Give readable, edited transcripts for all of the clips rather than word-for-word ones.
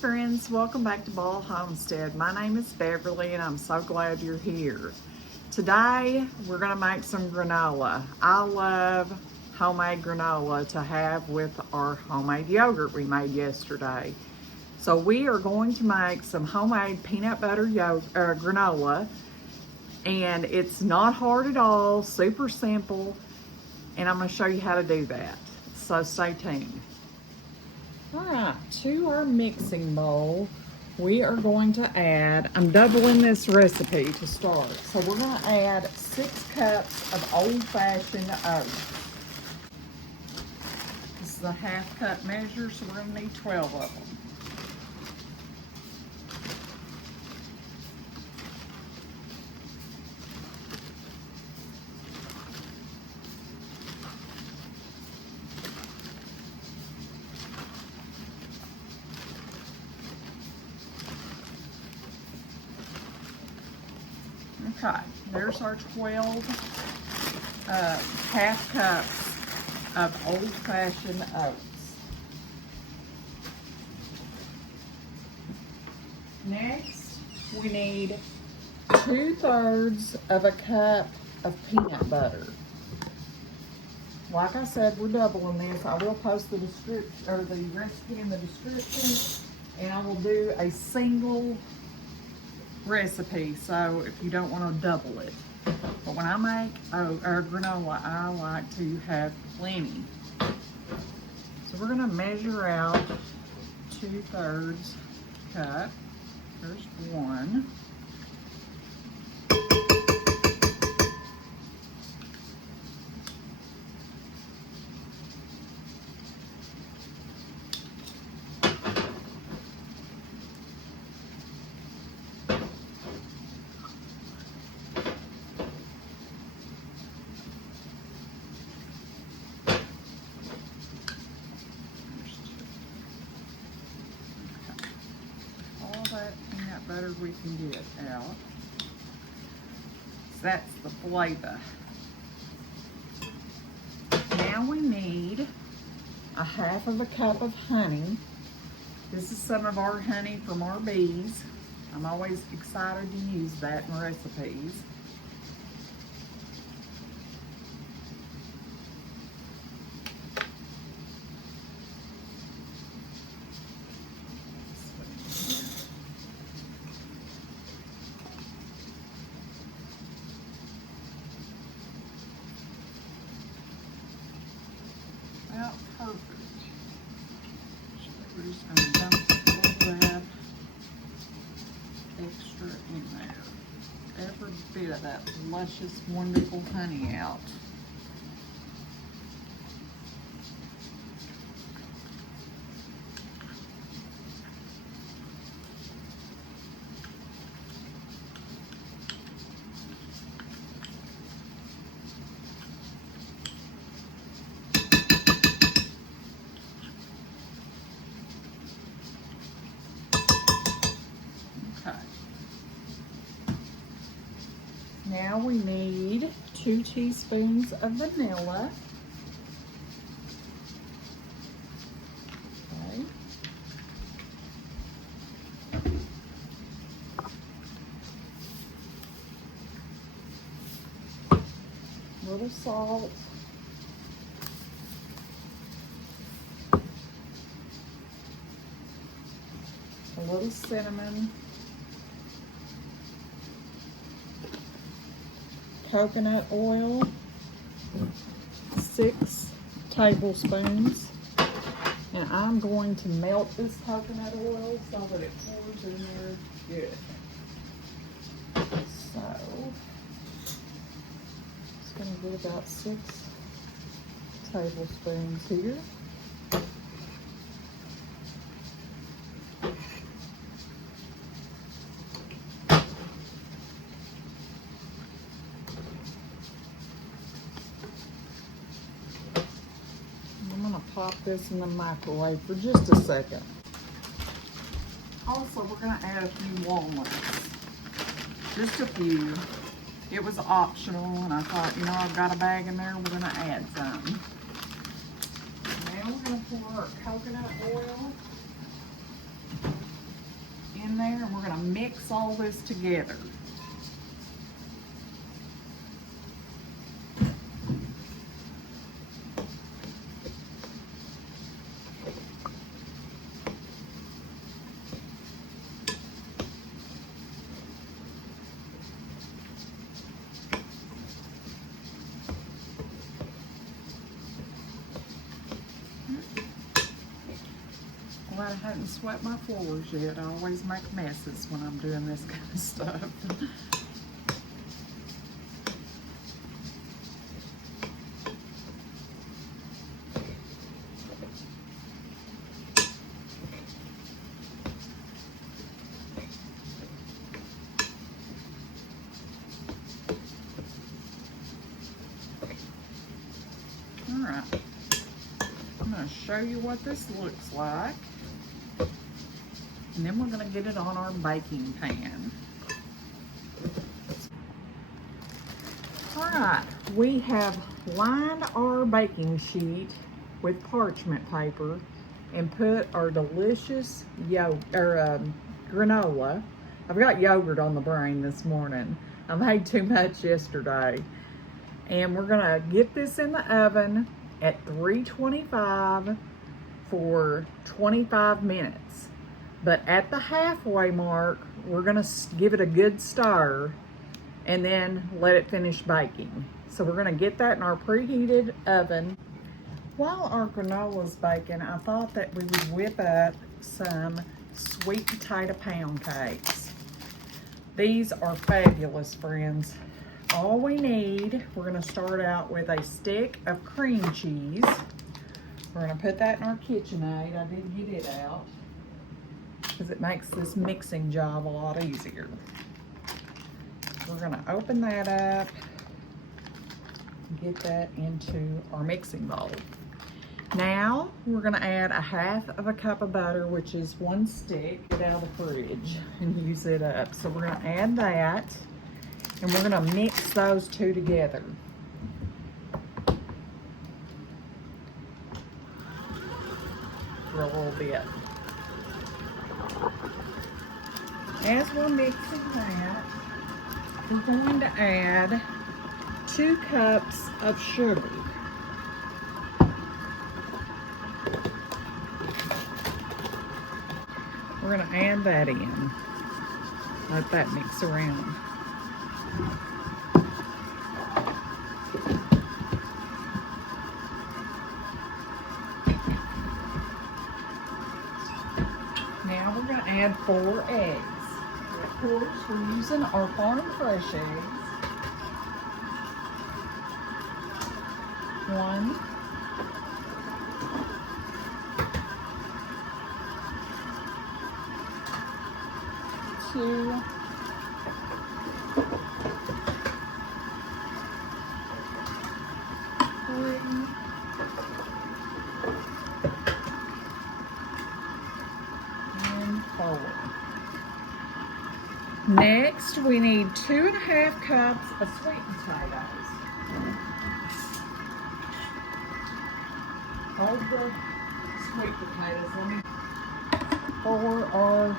friends, welcome back to Ball Homestead. My name is Beverly and I'm so glad you're here. Today we're going to make some granola. I love homemade granola to have with our homemade yogurt we made yesterday. So we are going to make some homemade peanut butter granola, and it's not hard at all, super simple, and I'm going to show you how to do that. So stay tuned. All right, to our mixing bowl, we are going to add, I'm doubling this recipe to start. So we're going to add 6 cups of old-fashioned oats. This is a half-cup measure, so we're going to need 12 of them. Okay, there's our 12 half cups of old-fashioned oats. Next, we need 2/3 of a cup of peanut butter. Like I said, we're doubling this. I will post the description or the recipe in the description, and I will do a single recipe, so if you don't want to double it. But when I make our granola, I like to have plenty. So we're going to measure out 2/3 cup. There's 1. That peanut butter we can get out. So that's the flavor. Now we need a 1/2 cup of honey. This is some of our honey from our bees. I'm always excited to use that in recipes. Well, perfect. So we're just going to dump a little bit extra in there. Every bit of that luscious, wonderful honey out. Now we need 2 teaspoons of vanilla. Okay. A little salt. A little cinnamon. Coconut oil, 6 tablespoons, and I'm going to melt this coconut oil so that it pours in there good. So, it's going to be about 6 tablespoons here. Pop this in the microwave for just a second. Also, we're going to add a few walnuts. Just a few. It was optional, and I thought, you know, I've got a bag in there, we're going to add some. Now we're going to pour our coconut oil. all this together. Well, I hadn't swept my floors yet. I always make messes when I'm doing this kind of stuff. All right, I'm going to show you what this looks like. And then we're going to get it on our baking pan. All right, we have lined our baking sheet with parchment paper and put our delicious granola. I've got yogurt on the brain this morning. I made too much yesterday. And we're gonna get this in the oven at 325 for 25 minutes. But at the halfway mark, we're gonna give it a good stir and then let it finish baking. So we're gonna get that in our preheated oven. While our granola's baking, I thought that we would whip up some sweet potato pound cakes. These are fabulous, friends. All we need, we're gonna start out with a stick of cream cheese. We're gonna put that in our KitchenAid. I did get it out because it makes this mixing job a lot easier. We're gonna open that up and get that into our mixing bowl. Now we're gonna add a half of a cup of butter, which is 1 stick. Get out of the fridge and use it up. So we're gonna add that and we're gonna mix those two together. For a little bit. As we're mixing that, we're going to add 2 cups of sugar. We're going to add that in. Let that mix around. Now we're going to add 4 eggs. Of course, we're using our farm fresh eggs. 1, 2, 3, and 4. Next, we need 2½ cups of sweet potatoes. Hold the sweet potatoes for our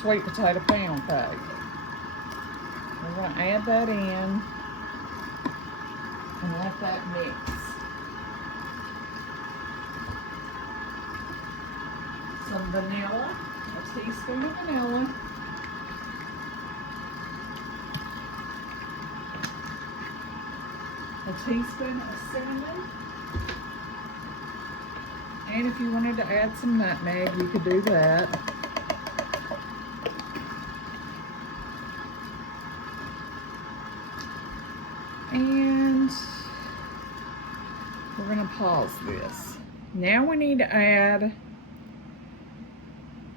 sweet potato pound cake. We're going to add that in and let that mix. Some vanilla, a teaspoon of vanilla. A teaspoon of cinnamon. And if you wanted to add some nutmeg, you could do that. And we're going to pause this. Now we need to add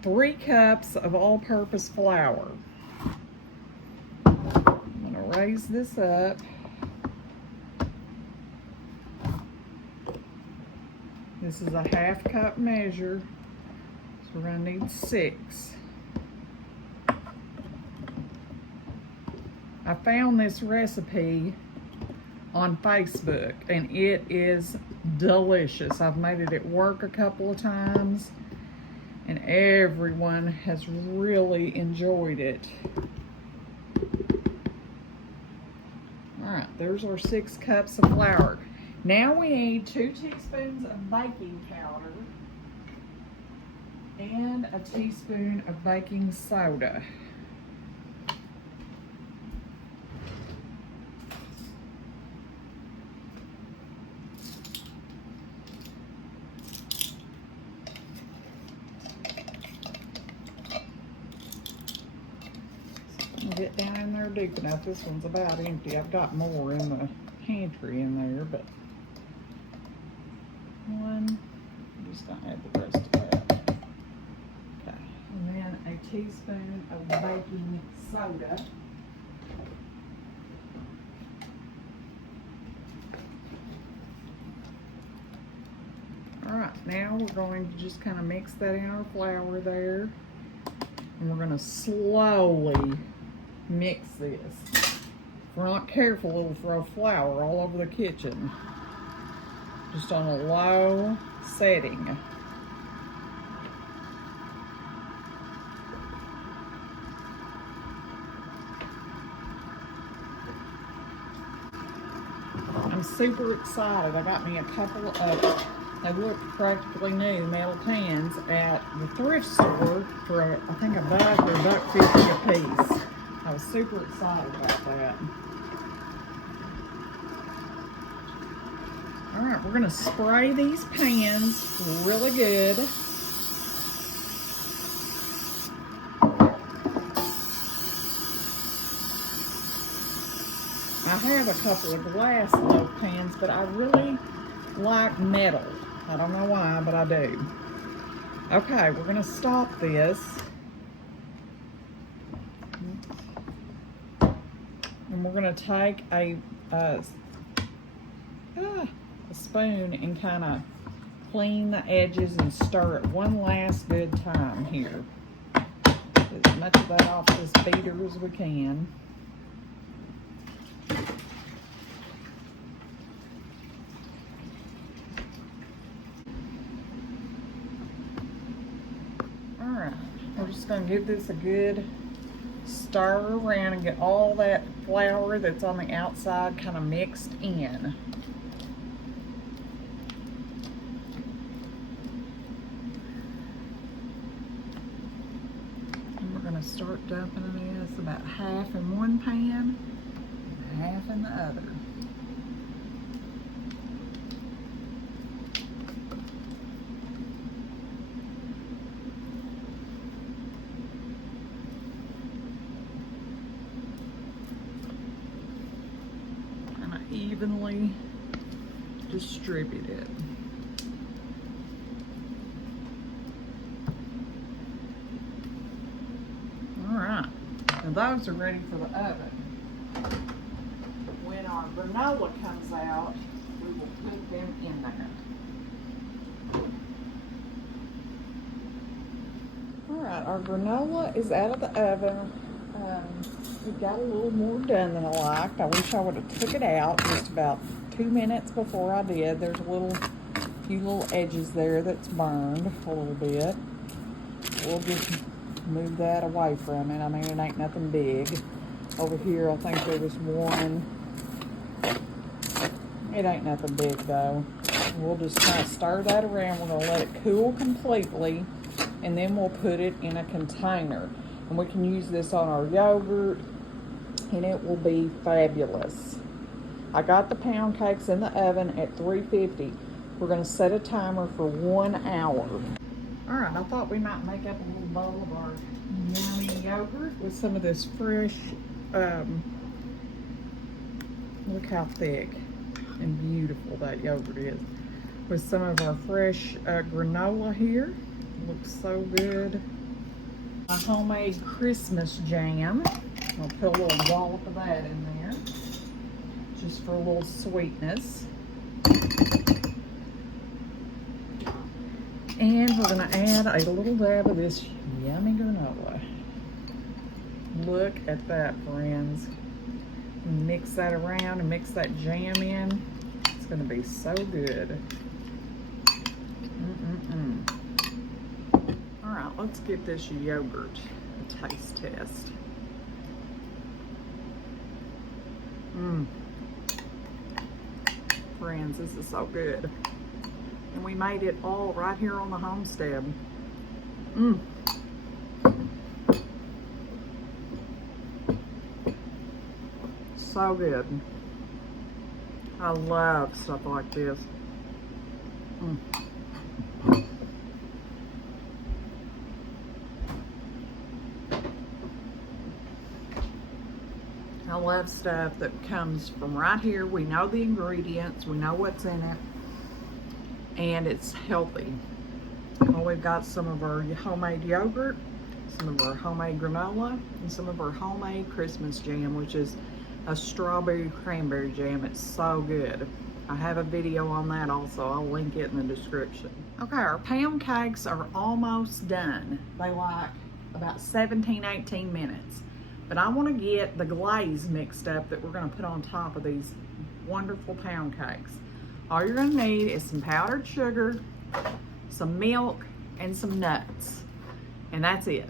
3 cups of all-purpose flour. I'm going to raise this up. This is a ½ cup measure, so we're going to need 6. I found this recipe on Facebook and it is delicious. I've made it at work a couple of times and everyone has really enjoyed it. All right, there's our 6 cups of flour. Now we need 2 teaspoons of baking powder and a teaspoon of baking soda. Get down in there deep enough. This one's about empty. I've got more in the pantry in there, but I'm just gonna add the rest of that. Okay, and then a teaspoon of baking soda. All right, now we're going to just kind of mix that in our flour there, and we're going to slowly mix this. If we're not careful, it'll throw flour all over the kitchen. Just on a low setting. I'm super excited. I got me a couple of, they look practically new, metal pans at the thrift store for I think $1 or $1.50 a piece. I was super excited about that. All right, we're gonna spray these pans really good. I have a couple of glass loaf pans, but I really like metal. I don't know why, but I do. Okay, we're gonna stop this. And we're gonna take a spoon and kind of clean the edges and stir it one last good time here. Get as much of that off this beater as we can. Alright, we're just going to give this a good stir around and get all that flour that's on the outside kind of mixed in. Start dumping this about half in one pan and half in the other. Kind of evenly distribute it. Those are ready for the oven. When our granola comes out, we will put them in there. Alright, our granola is out of the oven. It got a little more done than I liked. I wish I would have took it out just about 2 minutes before I did. There's a few little edges there that's burned a little bit. We'll just move that away from it. I mean, it ain't nothing big. Over here, I think there was one. It ain't nothing big though. We'll just kind of stir that around. We're gonna let it cool completely, and then we'll put it in a container. And we can use this on our yogurt, and it will be fabulous. I got the pound cakes in the oven at 350. We're gonna set a timer for 1 hour. All right, I thought we might make up a little bowl of our yummy yogurt with some of this fresh, look how thick and beautiful that yogurt is. With some of our fresh granola here. Looks so good. My homemade Christmas jam. I'll put a little dollop of that in there, just for a little sweetness. And we're going to add a little dab of this yummy granola. Look at that, friends. Mix that around and mix that jam in. It's going to be so good. All right, let's give this yogurt a taste test. Friends, this is so good. And we made it all right here on the homestead. So good. I love stuff like this. I love stuff that comes from right here. We know the ingredients, we know what's in it, and it's healthy. Well, we've got some of our homemade yogurt, some of our homemade granola, and some of our homemade Christmas jam, which is a strawberry cranberry jam. It's so good. I have a video on that also. I'll link it in the description. Okay, our pound cakes are almost done. They like about 17, 18 minutes. But I want to get the glaze mixed up that we're going to put on top of these wonderful pound cakes. All you're going to need is some powdered sugar, some milk, and some nuts. And that's it.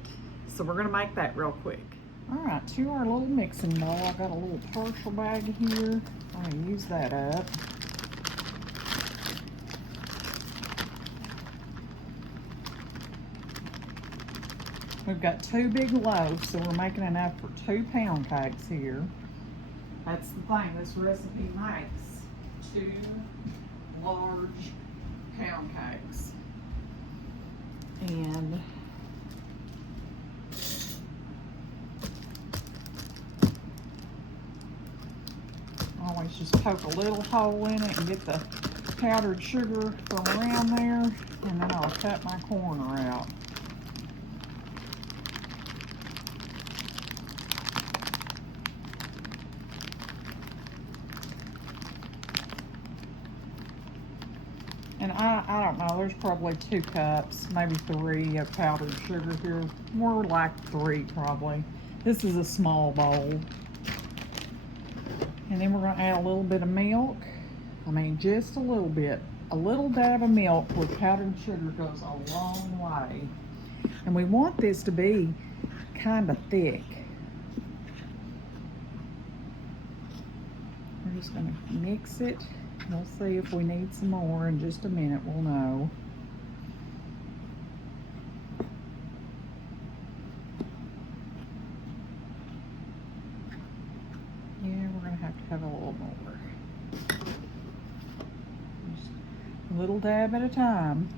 So we're going to make that real quick. All right, to our little mixing bowl, I got a little partial bag here. I'm going to use that up. We've got 2 big loaves, so we're making enough for 2 pound cakes here. That's the thing, this recipe makes 2 large pound cakes. And always just poke a little hole in it and get the powdered sugar from around there, and then I'll cut my corner out. And I don't know, there's probably 2 cups, maybe 3 of powdered sugar here. More like 3 probably. This is a small bowl. And then we're going to add a little bit of milk. I mean, just a little bit. A little dab of milk with powdered sugar goes a long way. And we want this to be kind of thick. We're just going to mix it. We'll see if we need some more in just a minute. We'll know. Yeah, we're going to have a little more. Just a little dab at a time.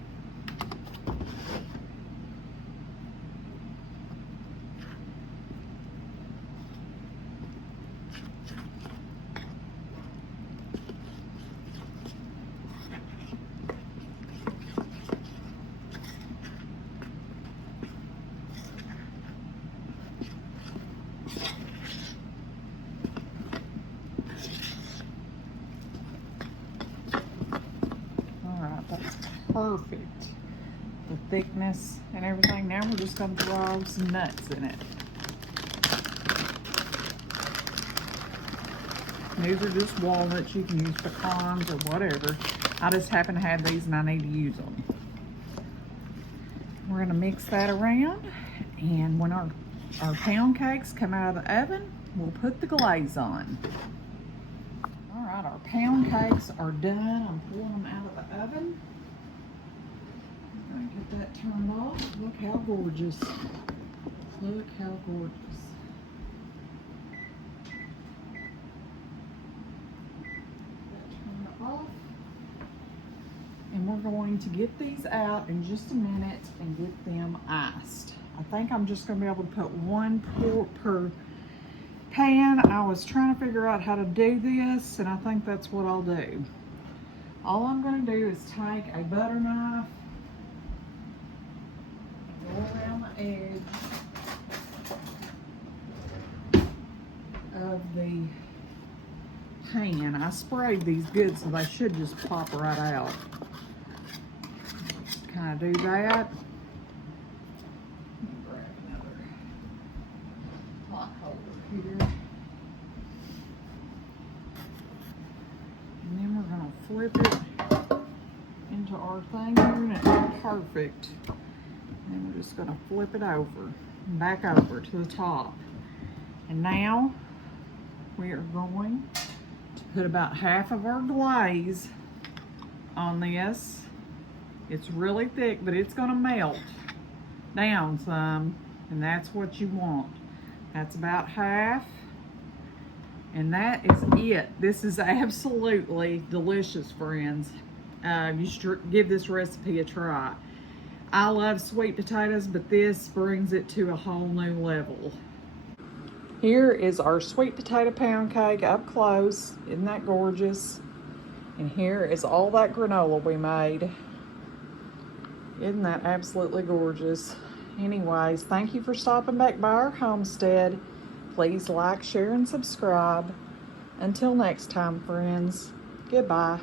Perfect. The thickness and everything. Now we're just going to throw some nuts in it. These are just walnuts. You can use pecans or whatever. I just happen to have these and I need to use them. We're going to mix that around, and when our pound cakes come out of the oven, we'll put the glaze on. All right, our pound cakes are done. I'm pulling them out of the oven. Get that turned off. Look how gorgeous. Look how gorgeous. That turned off. And we're going to get these out in just a minute and get them iced. I think I'm just going to be able to put 1 quart per pan. I was trying to figure out how to do this, and I think that's what I'll do. All I'm going to do is take a butter knife, go around the edge of the pan. I sprayed these good, so they should just pop right out. Kind of do that. Let me grab another pot holder here. And then we're going to flip it into our thing here, and it's perfect. And we're just gonna flip it over, back over to the top. And now we are going to put about half of our glaze on this. It's really thick, but it's gonna melt down some, and that's what you want. That's about half, and that is it. This is absolutely delicious, friends. You should give this recipe a try. I love sweet potatoes, but this brings it to a whole new level. Here is our sweet potato pound cake up close. Isn't that gorgeous? And here is all that granola we made. Isn't that absolutely gorgeous? Anyways, thank you for stopping back by our homestead. Please like, share, and subscribe. Until next time, friends, goodbye.